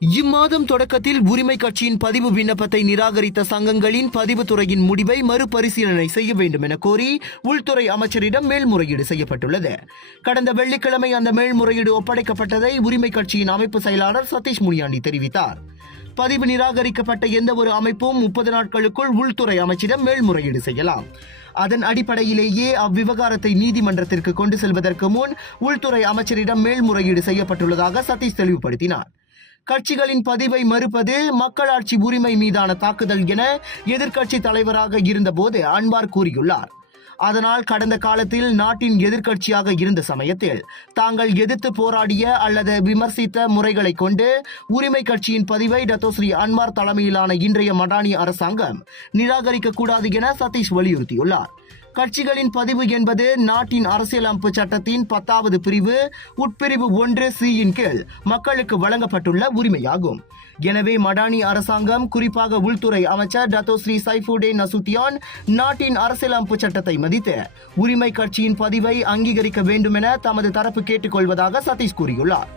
இம்மாதம் தொடக்கத்தில் உரிமை கட்சியின் பதிவு விண்ணப்பத்தை நிராகரித்த சங்கங்களின் பதிவுத்துறையின் முடிவை மறுபரிசீலனை செய்ய வேண்டும் என கோரி உள்துறை அமைச்சரிடம் மேல்முறையீடு செய்யப்பட்டுள்ளது. கடந்த வெள்ளிக்கிழமை அந்த மேல்முறையீடு ஒப்படைக்கப்பட்டதை உரிமை கட்சியின் அமைப்பு செயலாளர் சதீஷ் முனியாண்டி தெரிவித்தார். பதிவு நிராகரிக்கப்பட்ட எந்த ஒரு அமைப்பும் 30 நாட்களுக்குள் உள்துறை அமைச்சிடம் மேல்முறையீடு செய்யலாம். அதன் அடிப்படையிலேயே அவ்விவகாரத்தை நீதிமன்றத்திற்கு கொண்டு செல்வதற்கு முன் உள்துறை அமைச்சரிடம் மேல்முறையீடு செய்யப்பட்டுள்ளதாக சதீஷ் தெளிவுபடுத்தினார். கட்சிகளின் பதிவை மறுப்பது மக்களாட்சி உரிமை மீதான தாக்குதல் என எதிர்க்கட்சி தலைவராக இருந்தபோது அன்வார் கூறியுள்ளார். அதனால் கடந்த காலத்தில் நாட்டின் எதிர்க்கட்சியாக இருந்த சமயத்தில் தாங்கள் எதிர்த்து போராடிய அல்லது விமர்சித்த முறைகளை கொண்டு உரிமை கட்சியின் பதிவை டத்தோஸ்ரீ அன்வார் தலைமையிலான இன்றைய மடானி அரசாங்கம் நிராகரிக்க கூடாது என சதீஷ் வலியுறுத்தியுள்ளார். கட்சிகளின் பதிவு என்பது நாட்டின் அரசியலமைப்பு சட்டத்தின் 10வது பிரிவு உட்பிரிவு 1C கீழ் மக்களுக்கு வழங்கப்பட்டுள்ள உரிமையாகும். எனவே மடானி அரசாங்கம், குறிப்பாக உள்துறை அமைச்சர் டத்தோஸ்ரீ சைஃபுடின் நசுத்தியான் நாட்டின் அரசியலமைப்பு சட்டத்தை மதித்து உரிமை கட்சியின் பதிவை அங்கீகரிக்க வேண்டும் என தமது தரப்பு கேட்டுக்கொள்வதாக சதீஷ் கூறியுள்ளார்.